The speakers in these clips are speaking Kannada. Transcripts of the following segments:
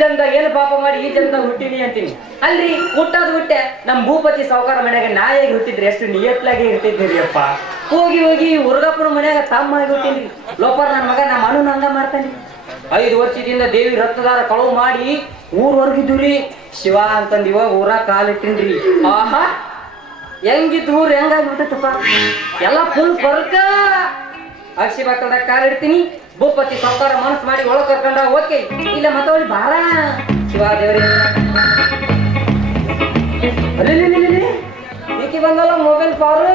ಜನ್ದ ಏನು ಪಾಪ ಮಾಡಿ ಈ ಜನ್ದಾಗ ಹುಟ್ಟಿನಿ ಅಂತೀನಿ. ಅಲ್ರಿ ಹುಟ್ಟೋದು ಹುಟ್ಟೆ ನಮ್ಮ ಭೂಪತಿ ಸಾವುಕಾರ ಮನ್ಯಾಗ ನಾಯಿಯಾಗಿ ಹುಟ್ಟಿದ್ರಿ ಎಷ್ಟು ನಿಯತ್ಲಾಗಿ ಇರ್ತಿದ್ದೀರಿ ಅಪ್ಪ. ಹೋಗಿ ಹೋಗಿ ಹುರ್ಗಪ್ಪನ ಮನ್ಯಾಗ ತಮ್ಮಾಗಿ ಹುಟ್ಟಿನಿ. ಲೋಪರ್ ನನ್ನ ಮಗ ನಮ್ಮ ಅಣ್ಣನ ಹಂಗ ಮಾಡ್ತಾನೆ. 5 ವರ್ಷದಿಂದ ದೇವಿ ರಕ್ತದಾರ ಕಳುವು ಮಾಡಿ ಊರ್ವರ್ಗಿದ್ದುರಿ ಶಿವ ಅಂತಂದು ಇವಾಗ ಊರಾಗ ಕಾಲಿಟ್ಟಿನ್ರಿ. ಆಹಾ ಹೆಂಗಿದ್ದು ಊರು ಹೆಂಗಾಗ್ಬಿಟ್ಟಪ್ಪ ಎಲ್ಲ ಫುಲ್ ಬರ್ಕ. ಅಕ್ಷಿ ಬಾಕಲ್ದಾಗ ಕಾಲಿಡ್ತೀನಿ. ಭೂಪತಿ ಸಾವುಕಾರ ಮನಸ್ಸು ಮಾಡಿ ಒಳಗೆ ಕರ್ಕೊಂಡ ಓಕೆ ಇಲ್ಲ ಮತ್ತವಳಿ ಬಾರ ಶಿವ ದೇವ್ರಿ. ಅಲ್ಲಿ ಈಕಿ ಬಂದಲ್ಲ ಮೊಬೈಲ್ ಪವರ್.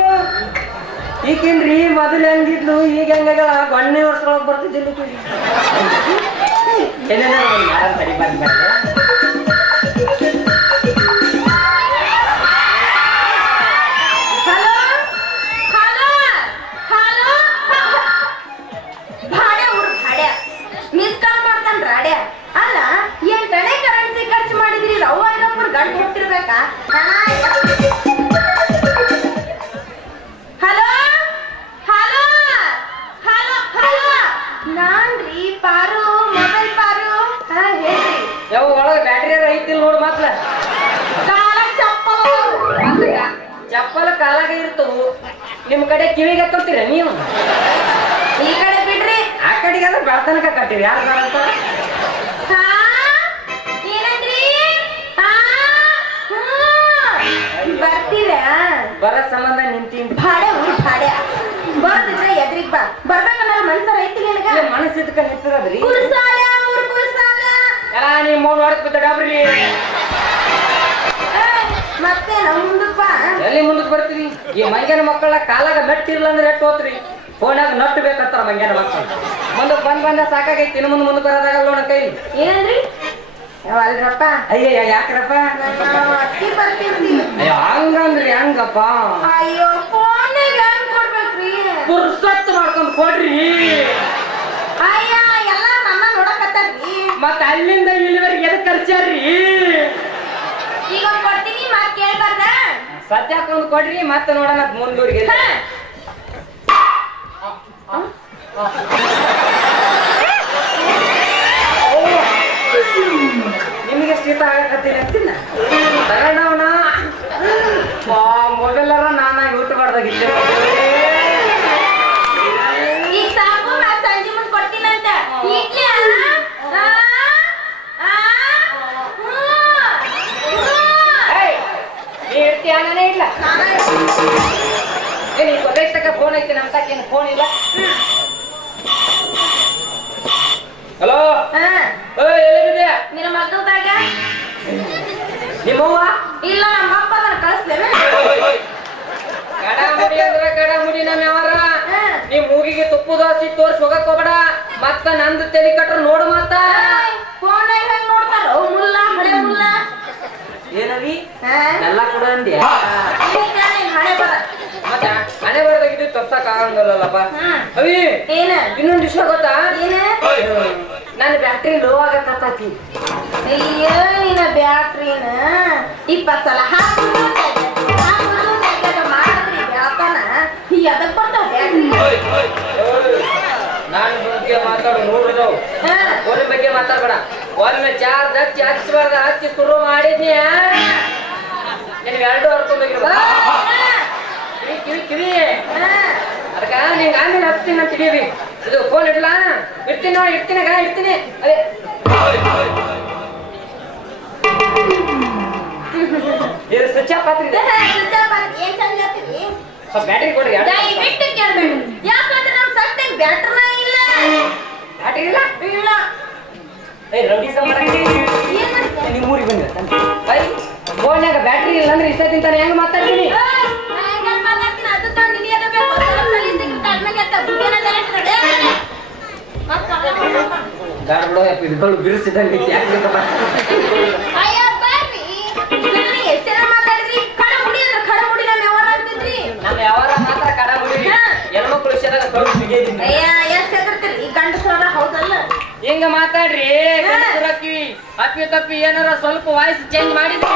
ಈಕೇನ್ರಿ ಮೊದಲು ಹೆಂಗಿದ್ಲು ಈಗ ಹೆಂಗಾಗ ಗಣ್ಣೆ ವರ್ಷದೊಳಗೆ ಬರ್ತಿದ್ದಿಲ್ಲ. ಏನೇನೋ ಸರಿ ಬಂದ್ ಬಂದೆ. ಚಪ್ಪಲ ಕಾಲಾಗ ಇರ್ತವು. ನಿಮ್ ಕಡೆ ಕಿವಿಗೆ ಹಾಕೊಳ್ತೀರ ನೀವು? ಈ ಕಡೆ ಬಿಡ್ರಿ, ಆ ಕಡೆಗೆ ಅದ್ರ ಬೆಳತನಕ ಕಟ್ಟಿರಿ. ಯಾರು ಅಂತ ಬರ್ತೀರ ಬರ ಸಂಬಂಧ ನಿಂತೀನಿ. ಭಾಡೆ ಊರು ಭಾಡೆ ಬರ್ತಿದ್ರೆ ಎದ್ರಿಗ್ ಬಾ. ಬರ್ಬೇಕನ್ನ ಮನ್ಸರ ಐತಿ ನಿನಗ? ಮನಸ್ಸಿದ್ಕ ನಿಂತದ್ರಿ ಎಲ್ಲ ನೀವ್ ಮೌನ ಹೊರಕ್ ಬಿದ್ದ ಡಾಬ್ರಿ. ಮತ್ತೆ ಮುಂದಕ್ಕ ಎಲ್ಲಿ ಮುಂದಕ್ಕೆ ಬರ್ತೀವಿ? ಈ ಮಂಗ್ಯನ ಮಕ್ಕಳ ಕಾಲಾಗ ಮೆಟ್ಟಿರ್ಲ ಅಂದ್ರೆ ಎಟ್ಟು ಹೋತ್ರಿ. ಫೋನಾಗ ನಟ್ಟು ಬೇಕಂತಾರ ಮಂಗ್ಯನ ಮಕ್ಕಳು. ಮುಂದಕ್ಕೆ ಬಂದ ಸಾಕಾಗೈತಿ. ಇನ್ನು ಮುಂದೆ ಬರೋದಾಗಲ್ಲ ನೋಡ ಕೈ. ಏನಂದ್ರಿ? ಅಲ್ರಪ್ಪ ಅಯ್ಯ ಯಾಕ್ರಪ್ಪ ಅಯ್ಯೋ ಹಂಗಂದ್ರಿ ಹಂಗಪ್ಪ. ಅಯ್ಯೋ ಫೋನಿಗೆ ಹೆಂಗ್ ಕೊಡ್ಬೇಕ್ರಿ? ಪುರ್ಸತ್ ಮಾಡ್ಕೊಂಡ್ ಕೊಡ್ರಿ. ಅಯ್ಯ ಎಲ್ಲ ನನ್ನ ನೋಡಕತ್ತಾರ್ರಿ. ಮತ್ತ ಅಲ್ಲಿಂದ ಇಲ್ಲಿವರೆಗೆ ಎದಕ್ ಖರ್ಚಾರ್ರಿ? ಈಗ ಕೊಡ್ತೀನಿ ಮಾತ್ ಕೇಳ್ಬಾರ್ದ? ಸದ್ಯಕ್ಕೆ ಒಂದು ಕೊಡ್ರಿ ಮತ್ತೆ ನೋಡೋಣ ಮುಂದೂರಿಗೆ. ನಿಮಗೆ ಶೀತ ಆಗಕತ್ತೀನಿ ಅಂತಿಲ್ಲ ತಗೊಂಡವನ ಮೊಬೈಲರ ನಾನಾಗಿ ಊಟ ಮಾಡ್ದಾಗಿದ್ದೆ. ಈಗ ಸಾಕು ನಾನು ಸಂಜೆ ಮುಂದೆ ಕೊಡ್ತೀನಂತ. ಇಲ್ಲ ಏನ್ ಈ ಗೊತ್ತೈತಕ್ಕ ಫೋನ್ ಐತಿ ನಮ್ಮ ತಕ್ಕೇನು ಫೋನ್ ಇಲ್ಲ. ಹಲೋ ಎಲ್ಲಿದೆ? ನಿನ್ನ ಮಗದಾಗ ನಿಮ್ಮವ್ವ ಇಲ್ಲ ನಮ್ಮ ಅಪ್ಪ ಅದನ್ನ ಕಳಿಸ್ತೇನೆ. ಕಡಾಮುಡಿ ಅಂದ್ರೆ ಕಡಾಮುಡಿ ನಮ್ಮ ಯಾವಾರ. ನೀ ಮೂಗಿಗೆ ತುಪ್ಪ ದೋಸಿ ತೋರ್ಸಿ ಹೋಗಕ್ ಹೋಗ್ಬೇಡ. ಮತ್ತ ನಂದು ತಲೆ ಕಟ್ರ ನೋಡು. ಮತ್ತ ಫೋನ್ ಹೆಂಗ್ ನೋಡ್ತಾರ ಮುಲ್ಲ ಹಳೆ ಮುಲ್ಲ ಏನವಿ ಎಲ್ಲ ಕೂಡ ಅಂದ್ಯಾ? ಮತ್ತೆ ಹಣೆ ಬರ್ದಾಗಿದ್ದು ತಪ್ಸಕ್ ಆಗಂಗಲ್ಲಪ್ಪ. ಅವಿ ಇನ್ನೊಂದು ವಿಷಯ ಗೊತ್ತಾ? ನನ್ನ ಬ್ಯಾಟ್ರಿ ಲೋ ಆಗತ್ತತಿ. ಅಯ್ಯೋ ನಿನ್ನ ಬ್ಯಾಟ್ರಿನ 20 ಸಲ ಮಾಡಿದ್ರಿ ಬ್ಯಾತನ ಎದಕ್ ಬರ್ತಾವ ಬ್ಯಾಟ್ರಿ? ನಾನು ಬಗ್ಗೆ ಮಾತಾಡು ನೋಡಿದವು ಫೋನ್ ಬಗ್ಗೆ ಮಾತಾಡ್ಬೇಡ. ಒಮ್ಮೆ ಚಾರ್ಜ್ ಹಚ್ಚಬಾರ್ದ ಹಚ್ಚಿ ಶುರು ಮಾಡಿದ್ನಿ ನಿನ್ 2 ಹೊರ್ಕೊಂಡೋಗಿರ್ಬ ಕಿವಿ ಕಿವಿ. ಅದಕ್ಕ ನಿಂಗೆ ಆಮೇಲೆ ಹಚ್ತೀನಿ ಅಂತ ತಿಳಿಯವಿ. ಇದು ಫೋನ್ ಇಡ್ಲಾ? ಇಡ್ತೀನಿ ನೋಡಿ ಇಡ್ತೀನಾಗ ಇಡ್ತೀನಿ. ಅದೇ ಇದು ಸ್ವಿಚ್ ಆಫ್ ಆತ್ರಿ. ಬ್ಯಾಟ್ರಿ ಕೊಡ್ರಿ. ಯಾಕಂದ್ರೆ ನಮ್ ಸಟ್ಟಿ ಬ್ಯಾಟ್ರಿನ ಇಲ್ಲ. ಬ್ಯಾಟ್ರಿ ಇಲ್ಲ ಇಲ್ಲ ರೌಡಿ ನಿಮ್ಮ ಊರಿಗೆ ಬಂದ ಫೋನ್ಯಾಗ ಬ್ಯಾಟ್ರಿ ಇಲ್ಲ ಅಂದ್ರೆ ಇಷ್ಟ ತಿಂತಾನೆ. ಹೆಂಗ ಮಾತಾಡ್ತೀನಿ? ಗಾಡ್ಬಿಡೋ ಬಿರುಸಿದಂಗೆ ನಮ್ಮ ಯಾವಾರ ಮಾತ್ರ ಕಡಮುಡಿ ಹೆಣ್ಮಕ್ಳು ವಿಷಯದಾಗ ಗಂಡಸರ ಹೌದಲ್ಲ. ಹಿಂಗ ಮಾತಾಡ್ರಿ ಅಪ್ಪಿ ತಪ್ಪಿ ಏನಾರ ಸ್ವಲ್ಪ ವಾಯ್ಸ್ ಚೇಂಜ್ ಮಾಡಿದ್ರಿ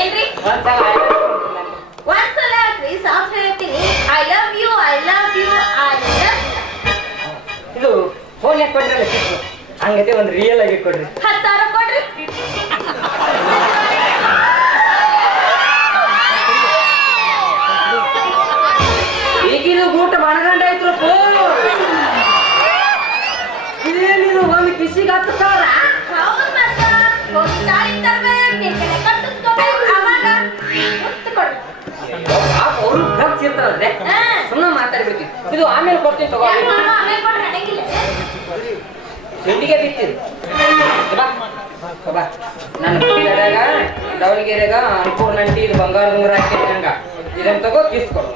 ಏನ್ರಿ ಒಂದ್ಸಲ ಒಂದ್ಸಲ ಯಾಕ್ರಿ ಸಾಫ್ಟ್ ಹೇಳ್ತೀನಿ I love you I love you I love ಇದು ಫೋನ್ ಯಾಕೆ ಕೊಡ್ರಲ್ಲ ಕಿಸ್ ಹಂಗತೆ ಒಂದು ರಿಯಲ್ ಆಗಿ ಕೊಡ್ರಿ 10,000 ಕೊಡ್ರಿ ಈಗಿನ ಊಟ ಮನಗಂಡ ಐತ್ರಪ್ಪ ಇದೇನಿದು ಒಂದು ಕಿಸಿಗೆ 10,000 ಹೌದು ಮತ್ತ ಒಂದು ತಾಳಿ ತರಬೇಕು ಕಟ್ಟಿಸ್ಕೋಬೇಕು ಅವಾಗ ಮುತ್ತು ಕೊಡು ಅವರು ಖರ್ಚು ಇರ್ತಾರಲ್ರೆ ಸುಮ್ಮನೆ ಮಾತಾಡ್ಬಿಡ್ತೀವಿ ಇದು ಆಮೇಲೆ ಕೊಡ್ತೀನಿ ತಗೋ ಆಮೇಲೆ ಕೊಡ್ರಿ ನಡೆಗಿಲ್ಲ ತಿಂಡಿಗೆ ಬಿತ್ತಿದ್ದು ಬಾ ನನ್ನ ಹುಟ್ಟಿದಾಗ ದಾವಣಗೆರೆಗ ಅನ್ಪೂರ್ಣಂಟಿ ಇದು ಬಂಗಾರ ಉಂಗುರ ಹಾಕಿ ಹಂಗ ಇದನ್ನ ತಗೋ ಕಿಸ್ಕೊಡು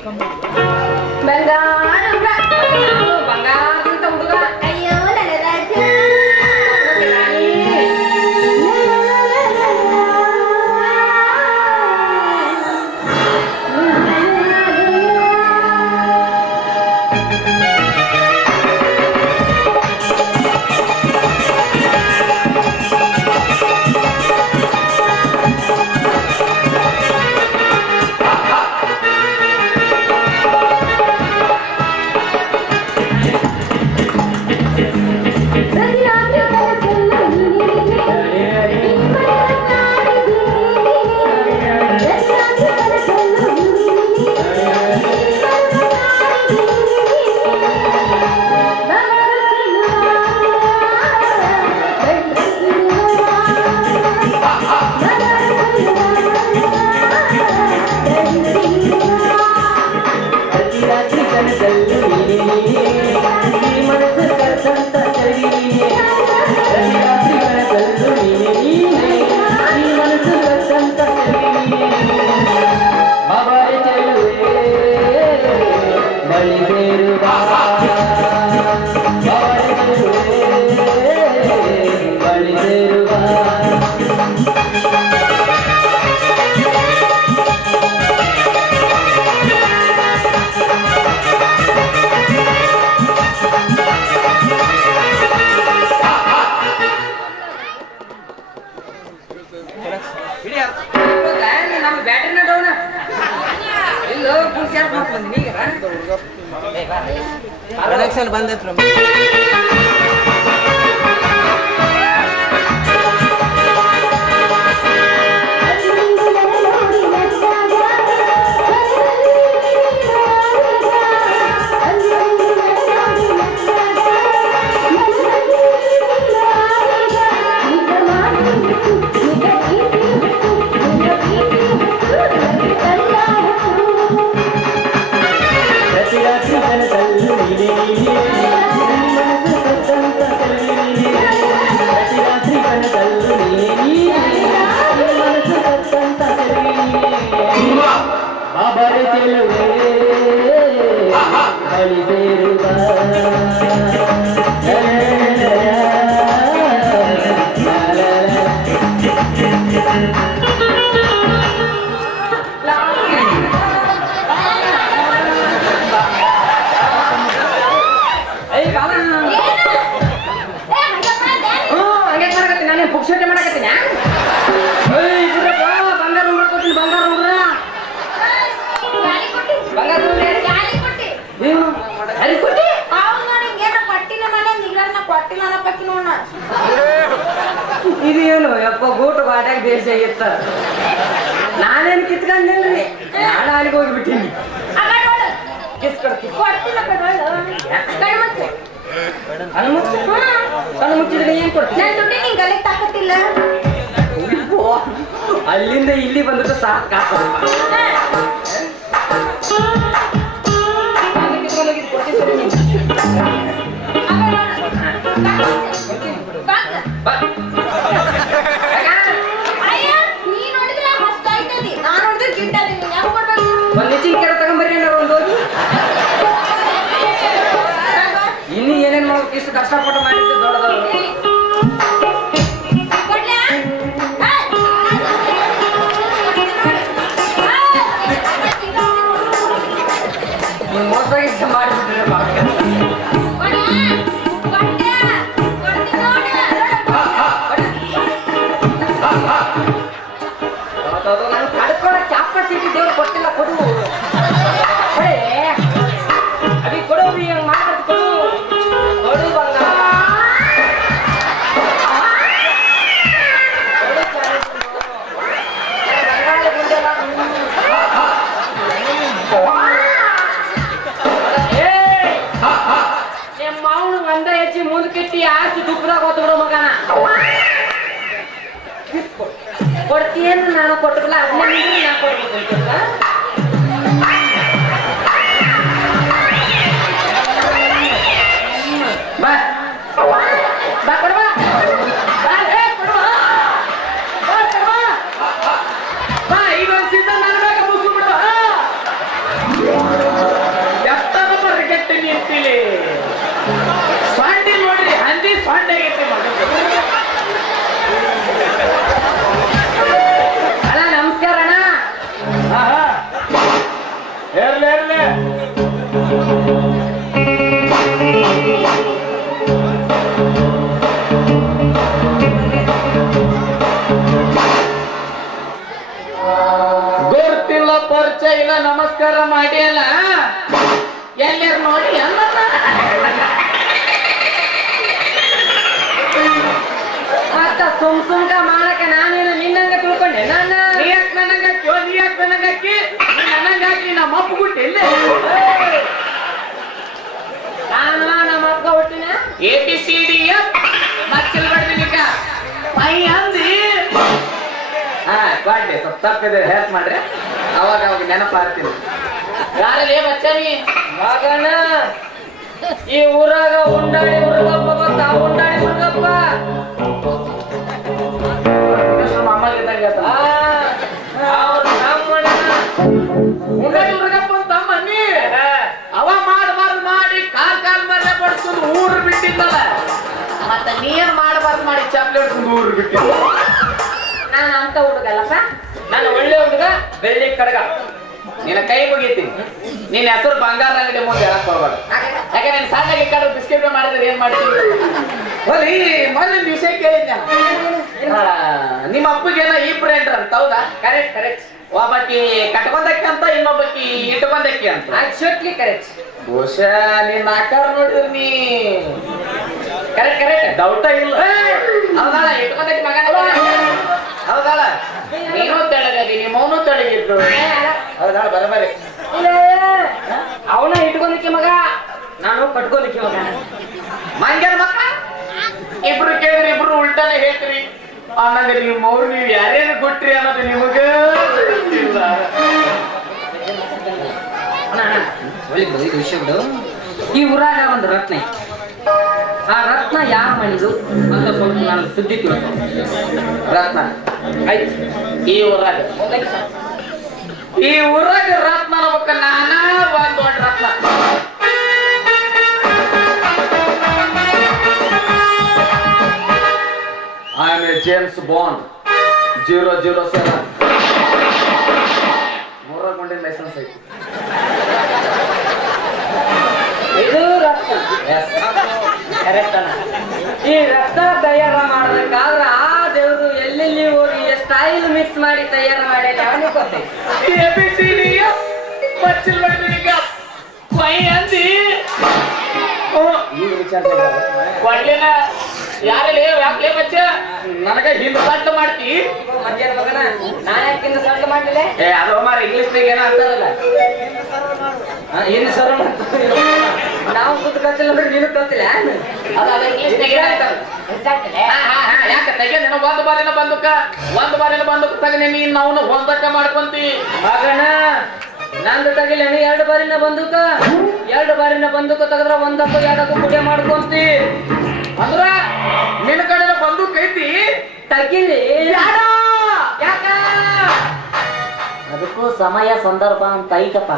ಬಂಗಾರದಂತ ಹುಡುಗ ಅಯ್ಯೋ ನನ್ನ ರಾಜ ನಮ್ಮ ಬ್ಯಾಟ್ರಿನ ಡೌನ ಇಲ್ಲ ಫುಲ್ ಚಾರ್ಜ್ ಮಾಡ್ಕೊಂಡು ಈಗ ಕನೆಕ್ಷನ್ ಬಂದೈತ್ರಿ ಪುಕ್ಷಟೆ ಮಾಡಕತ್ತೀನಿ ಬಂಗಾರ ಮಾಡ್ಕೊತೀನಿ ಬಂಗಾರ ಇದು ಏನು ಯಪ್ಪ ಗೋಟು ಬಾಟ್ಯಾಗ ಬೇಸ್ ಆಗಿತ್ತ ನಾನೇನು ಕಿತ್ಕೊಂಡಿಲ್ರಿ ನಾನು ಅಲ್ಲಿಗೆ ಹೋಗಿಬಿಟ್ಟಿನಿ ಕಣ್ಣು ಮುಚ್ಚಿದ್ರೆ ಏನ್ ಕೊಡ್ತೀನಿ ಅಲ್ಲಿಂದ ಇಲ್ಲಿ ಬಂದಿಟ್ಟು ಸಾಕು ಕಾಸು ಒಂದು ಹೆಚ್ಚಿನ ಕೆರೆ ತಗೊಂಬರ್ರಿ ಒಂದು ಇನ್ನು ಏನೇನ್ ಮಾಡ್ಬೇಕು ಇಷ್ಟು ಕಷ್ಟಪಟ್ಟು ಮಾಡಿದ್ದು ದೊಡ್ಡದವ್ರು ನೀವು ಮೋಸ ಗಿಸ ಮಾಡಿಬಿಟ್ರೆ ಅದು ನಾನು ಕಡ್ಕೊಳ್ಳೋ ಕ್ಯಾಪಸಿಟಿ ದೇವ್ರು ಕೊಟ್ಟಿಲ್ಲ ಕೊಡು ಕೊಡೆ ಅಭಿ ಕೊಡು ಅಭಿ ಹಂಗೆ ಮಾತಾಡ್ತು ಕೊಡು ಕೊಡು ಬಂಗಾರ ಗಂಧ ಹೆಚ್ಚಿ ಮುಂದಕ್ಕಿಟ್ಟಿ ಆಸ್ತಿ ದುಪ್ಪದಾಗ ಹೊತ್ತು ಬಿಡೋ ಮಗನ ಕೊಡ್ತೀಯೇನು ನಾನು ಕೊಟ್ಟಿಲ್ಲ ಅದನ್ನ ನಾ ಕೊಡ್ಬೇಕು ಬಾ ಬಾ ಕೊಡ್ಬಾ ಬಾ ಈಗ ಒಂದು ಸೀಸನ್ ನಾನು ಬೇಗ ಮುಗಿಸ್ಬಿಡು ಎಷ್ಟದ ಬರ್ಗೆಟ್ಟೆ ನಿಂತಿಲಿ ಸ್ವಾಂಡಿ ನೋಡ್ರಿ ಹಂದಿ ಸ್ವಾಂಡಿ ಆಗೈತಿ ಅಣ್ಣ ನಮಸ್ಕಾರ ಅಣ್ಣ ಇರ್ಲಿ ಇರ್ಲಿ ಗೊತ್ತಿಲ್ಲ ಪರಿಚಯ ಇಲ್ಲ ನಮಸ್ಕಾರ ಮಾಡಿ ಅಲ್ಲ ಎಲ್ಲರೂ ನೋಡಿ ಅಲ್ಲ ಮತ್ತ ಸುಮ್ಕ ಮಾಡಕ್ಕೆ ನಾನೇನು ನಿನ್ನಂಗ ತಿಳ್ಕೊಂಡೆ ನಾನು ನೀ ಯಾಕೆ ನನಗೆ ಹಾಕ್ಯೋ ನೀ ಯಾಕೆ ನನಗೆ ಹಾಕಿ ನನಗೆ ಹಾಕಿ ನಮ್ಮ ಅಪ್ಪ ಗುಟ್ಟಿಲ್ಲ ನಾನು ನಮ್ಮ ಅಪ್ಪ ಹುಟ್ಟಿನ ABCDF ಮಚ್ಚಲ್ ಬಡ್ದಿನಿಕ ಮೈ ಅಂದಿ ಹಾ ಬಾಡ್ಲಿ ಸ್ವಲ್ಪ ತಪ್ಪಿದ್ರೆ ಹೆಲ್ಪ್ ಮಾಡ್ರಿ ಅವಾಗ ಅವಾಗ ನೆನಪಾಗ್ತೀನಿ ಯಾರಲ್ಲಿ ಬಚ್ಚನಿ ಮಗನ ಈ ಊರಾಗ ಉಂಡಾಡಿ ಹುಡುಗಪ್ಪ ಗೊತ್ತಾ ಉಂಡಾಡಿ ಹುಡುಗಪ್ಪ ಅಮ್ಮಗಿದ್ದಂಗೆ ಅವ್ರ ನಮ್ಮಣ್ಣ ಉಂಡಾಡಿ ಹುಡುಗಪ್ಪ ತಮ್ಮ ನೀ ಅವ ಮಾಡಿ ಕಾಲ್ ಮರ್ರೆ ಬಡ್ಸ್ಕೊಂಡು ಊರು ಬಿಟ್ಟಿದ್ದಲ್ಲ ಮತ್ತೆ ನೀನ್ ಮಾಡಬಾರ್ದು ಮಾಡಿ ಚಾಪ್ಲೆ ಹೊಡ್ಸ್ಕೊಂಡು ಊರು ಬಿಟ್ಟಿದ್ದ ನಾನು ಅಂತ ಹುಡುಗಲ್ಲಪ್ಪ ನಾನು ಒಳ್ಳೆ ಹುಡುಗ ಬೆಳ್ಳಿ ಕಡಗ ನಿನ್ನ ಕೈ ಮುಗೀತಿ ನಿನ್ನ ಹೆಸರು ಬಂಗಾರ ಅಂಗಡಿ ಮುಂದೆ ಹೇಳಕ್ ಬರ್ಬಾರ್ದು ಯಾಕೆ ನಾನು ಸಣ್ಣಗೆ ಕಡು ಬಿಸ್ಕೆಟ್ ಮಾಡಿದ್ರೆ ಏನ್ ಮಾಡ್ತೀನಿ ಹೊಲಿ ಮೊದಲಿನ ವಿಷಯ ಕೇಳಿದ್ದೆ ನಿಮ್ಮ ಅಪ್ಪಗೇನ ಇಬ್ರು ಎಂಟ್ರ ಅಂತ ಹೌದಾ ಕರೆಕ್ಟ್ ಕರೆಕ್ಟ್ ಒಬ್ಬಾಕಿ ಕಟ್ಕೊಂಡಕ್ಕಿ ಅಂತ ಇನ್ನೊಬ್ಬಕಿ ಇಟ್ಕೊಂಡಕ್ಕಿ ಅಂತ ಆಕ್ಚುಲಿ ಕರೆಕ್ಟ್ ಬಹುಶಃ ನಿನ್ನ ಆಕಾರ ನೋಡಿದ್ರಿ ನೀ ಕರೆಕ್ಟ್ ಕರೆಕ್ಟ್ ಡೌಟ ಇಲ್ಲ ಹೌದಾಳ ಇಟ್ಕೊಂಡಕ್ಕಿ ಮಗನ ಹೌದಾಳ ನೀನು ತೆಳಗದಿ ನಿಮ್ಮವನು ತೆಳಗಿದ್ರು ಹೌದಾಳ ಬರಬರಿ ಅವನ ಇಟ್ಕೊಂಡಕ್ಕೆ ಮಗ ನಾನು ಕಟ್ಕೊಂಡಕ್ಕೆ ಮಗ ಮಂಗ್ಯಾರ ಮಕ್ಕ ಇಬ್ರು ಕೇಳಿದ್ರಿ ಇಬ್ರು ಉಲ್ಟಾನೆ ಹೇಳ್ತೀರಿ ಅನ್ನಂಗ ನಿಮ್ಮ ಅವ್ರು ನೀವು ಯಾರೇನು ಕೊಟ್ರಿ ಅನ್ನೋದು ನಿಮಗ ಗೊತ್ತಿಲ್ಲ ವಿಷಯ ಬಿಡು ಈ ಊರಾಗ ಒಂದು ರತ್ನ ಐತಿ. ಆ ರತ್ನ ಯಾರು ಮಾಡಿದ್ರು ಅಂತ ಸ್ವಲ್ಪ ನಾನು ಸುದ್ದಿ ತಿಳ್ಕೊ ರತ್ನ ಆಯ್ತು ಈ ಊರಾಗ ರತ್ನ ಅನ್ನಬೇಕ ನಾನಾ ಒಂದ್ ದೊಡ್ಡ ರತ್ನ I am a James Bond 007 ಮೂರಗೊಂಡಿನ ಲೈಸೆನ್ಸ್ ಐತಿ ಇದು ರತ್ನ ಕರೆಕ್ಟ್ ಅಣ್ಣ. ಈ ರತ್ನ ತಯಾರ ಮಾಡಬೇಕಾದ್ರೆ ಆ ದೇವರು ಎಲ್ಲೆಲ್ಲಿ ಹೋಗಿ ಸ್ಟೈಲ್ ಮಿಕ್ಸ್ ಮಾಡಿ ತಯಾರ ಮಾಡಿ ಅವನಿಗೆ ಗೊತ್ತೈತಿ ABCDF ಮಚ್ಚಲ್ ಬಡ್ದಿನಿಕ ಮೈ ಅಂದಿ ಈಗ ವಿಚಾರ ಕೊಡ್ಲಿನ ಯಾರಲ್ಲಿ ಯಾಕ್ಲೇ ಬಚ್ಚ ನನಗ ಹಿಂದ್ ಸಟ್ಟ ಮಾಡ್ತಿ ಮಧ್ಯಾಹ್ನ ಮಗನ ನಾ ಯಾಕಿಂದ ಸಣ್ಣ ಮಾಡಿಲ್ಲ ಏ ಅದು ಮಾರ ಇಂಗ್ಲಿಷ್ನಾಗ ಏನೋ ಅಂತದಲ್ಲ ಏನು ಸರ್ ನಾವು ಕೂತ್ ಕಲ್ತಿಲ್ಲ ಅಂದ್ರೆ ನೀನು ಕಲ್ತಿಲ್ಲ ಅದು ಇಂಗ್ಲಿಷ್ನಾಗ ಯಾಕ ತೆಗೆ ನೀನು ಒಂದ್ ಬಾರಿನ ಬಂದೂಕ ತಗನೆ ನೀನ್ ನಾವು ಹೊಂದಕ್ಕ ಮಾಡ್ಕೊಂತಿ ಮಗನ ನಂದು ತಗಿಲ್ಲ ನೀ 2 ಬಾರಿನ ಬಂದೂಕ 2 ಬಾರಿನ ಬಂದೂಕ ತೆಗದ್ರ ಒಂದಕ್ಕೂ 2ಕ್ಕೂ ಕುಡಿಯ ಮಾಡ್ಕೊಂತಿ ಅಂದ್ರ ನಿನ್ನ ಕಡೆ ಬಂದೂಕ್ ಐತಿ ತಗಿಲಿ ಯಾಕ ಅದಕ್ಕೂ ಸಮಯ ಸಂದರ್ಭ ಅಂತ ಐತಪ್ಪ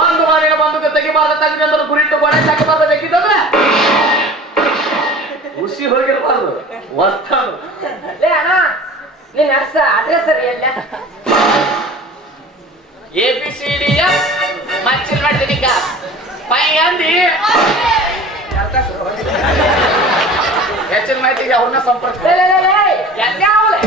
ಒಂದು ಬಾರಿನ ಬಂದೂಕ ತೆಗಿಬಾರ್ದ ತಗನಿ ಅಂದ್ರೆ ಗುರಿಟ್ಟು ಗೋಡೆ ಸಾಕಬಾರ್ದ ಬೇಕಿತ್ತಂದ್ರ ಖುಷಿ ಹೋಗಿರ್ಬಾರ್ದು ವಸ್ತಾನು ಲೇ ಅಣ್ಣ ನೀನ್ ಅಡ್ರೆಸ್ ಸರಿ ಎಲ್ಲ ABCDF ಮಚ್ಚಲ್ ಮಾಡ್ತೀನಿ ಪೈ ಅಂದಿ ಹೆಚ್ಚಿನ ಮಾಹಿತಿಗೆ ಅವ್ರನ್ನ ಸಂಪರ್ಕ ಲೇ, ಲೇ, ಲೇ, ಲೇ, ಎಲ್ಲಿ ಅವ್ಲೆ?